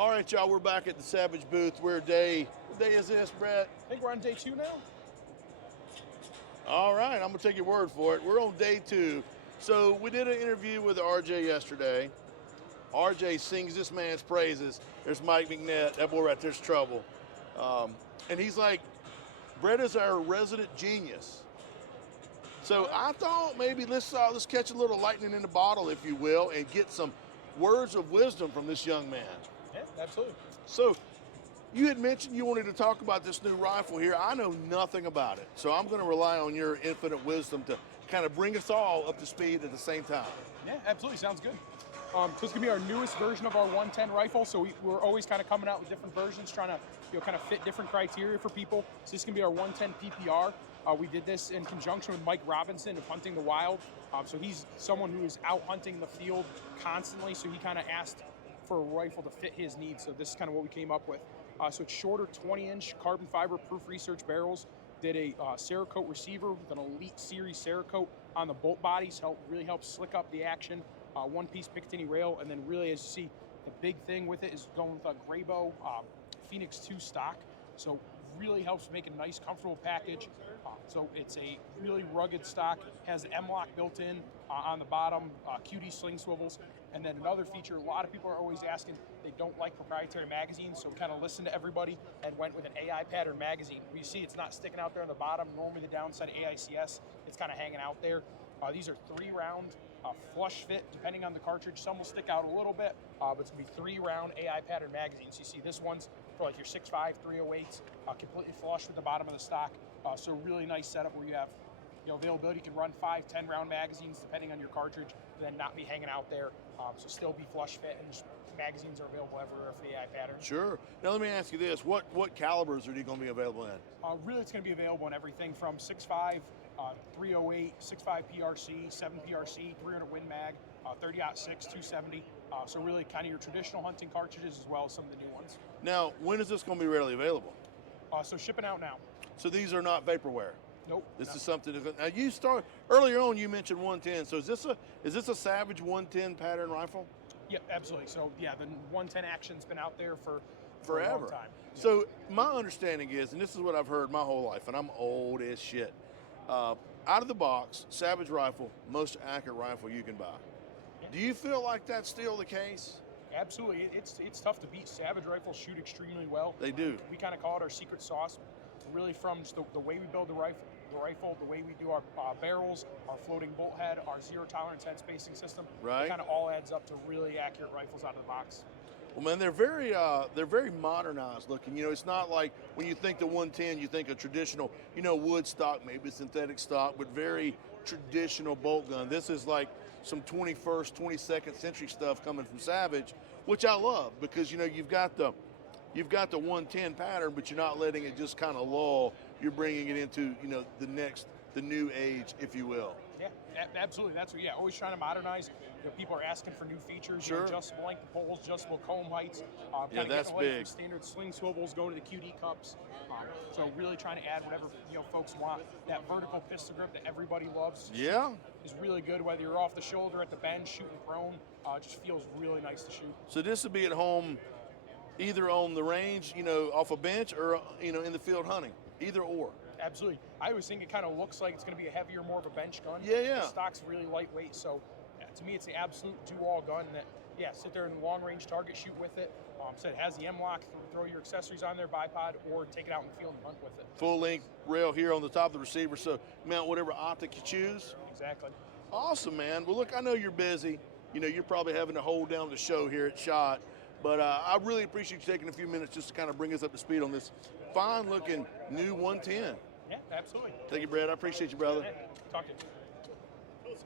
All right, y'all, we're back at the Savage booth. What day is this, Brett? I think we're on day 2 now. All right, I'm going to take your word for it. We're on day 2. So we did an interview with RJ yesterday. RJ sings this man's praises. There's Mike McNett. That boy right there's trouble. And he's like, Brett is our resident genius. So I thought maybe let's catch a little lightning in the bottle, if you will, and get some words of wisdom from this young man. Yeah, absolutely. So you had mentioned you wanted to talk about this new rifle here. I know nothing about it, so I'm going to rely on your infinite wisdom to kind of bring us all up to speed at the same time. Yeah, absolutely. Sounds good. So it's going to be our newest version of our 110 rifle. So we're always kind of coming out with different versions, trying to kind of fit different criteria for people. So this is going to be our 110 PPR. We did this in conjunction with Mike Robinson of Hunting the Wild. So he's someone who is out hunting in the field constantly. So he kind of asked for a rifle to fit his needs. So this is kind of what we came up with. So it's shorter 20-inch carbon fiber proof research barrels. Did a Cerakote receiver with an Elite Series Cerakote on the bolt bodies. Really helps slick up the action. One-piece Picatinny rail, and then really, as you see, the big thing with it is going with a Graybow Phoenix 2 stock. So really helps make a nice, comfortable package. So it's a really rugged stock. Has the M-lock built in on the bottom, QD sling swivels. And then another feature, a lot of people are always asking, they don't like proprietary magazines, so kind of listened to everybody and went with an AI pattern magazine. You see it's not sticking out there on the bottom. Normally the downside AICS, it's kind of hanging out there. These are 3-round flush fit, depending on the cartridge. Some will stick out a little bit, but it's going to be 3-round AI pattern magazines. You see this one's for like your 6.5, 308s, completely flush with the bottom of the stock. So really nice setup where you have availability. You can run 5, 10-round magazines depending on your cartridge, and then not be hanging out there. So still be flush fit, and just magazines are available everywhere for the AI pattern. Sure. Now let me ask you this: what calibers are you going to be available in? Really, it's going to be available in everything from 6.5, 308, 6.5 PRC, 7 PRC, 300 Win Mag, 30-06, 270. So really, kind of your traditional hunting cartridges as well as some of the new ones. Now, when is this going to be readily available? So shipping out now. So these are not vaporware. Nope. This is something. Now you start earlier on. You mentioned 110. So is this a Savage 110 pattern rifle? Yeah, absolutely. So yeah, the 110 action's been out there for forever. A long time. Yeah. So my understanding is, and this is what I've heard my whole life, and I'm old as shit. Out of the box, Savage rifle, most accurate rifle you can buy. Yeah. Do you feel like that's still the case? Absolutely. It's tough to beat. Savage rifles shoot extremely well. They do. We kind of call it our secret sauce. Really from just the way we build the rifle, the way we do our barrels, our floating bolt head, our zero tolerance head spacing system. Right. It kind of all adds up to really accurate rifles out of the box. Well, man, they're very modernized looking. It's not like when you think the 110, you think a traditional, wood stock, maybe synthetic stock, but very traditional bolt gun. This is like some 21st, 22nd century stuff coming from Savage, which I love because you've got the 110 pattern, but you're not letting it just kind of lull. You're bringing it into the new age, if you will. Yeah, absolutely. That's what. Yeah, always trying to modernize. People are asking for new features. Sure. Adjustable length poles, adjustable comb heights. Yeah, that's away big. From standard sling swivels, going to the QD cups. So really trying to add whatever folks want. That vertical pistol grip that everybody loves. Yeah. Is really good. Whether you're off the shoulder, at the bench, shooting prone, just feels really nice to shoot. So this would be at home, either on the range, off a bench, or in the field hunting, either or. Absolutely. I always think it kind of looks like it's going to be a heavier, more of a bench gun. Yeah. The stock's really lightweight, so to me, it's the absolute do-all gun. That sit there and long-range target shoot with it. So it has the M-lock. Throw your accessories on there, bipod, or take it out in the field and hunt with it. Full-length rail here on the top of the receiver, so mount whatever optic you choose. Exactly. Awesome, man. Well, look, I know you're busy. You're probably having to hold down the show here at SHOT. But I really appreciate you taking a few minutes just to kind of bring us up to speed on this fine-looking new 110. Yeah, absolutely. Thank you, Brad. I appreciate you, brother. Talk to you.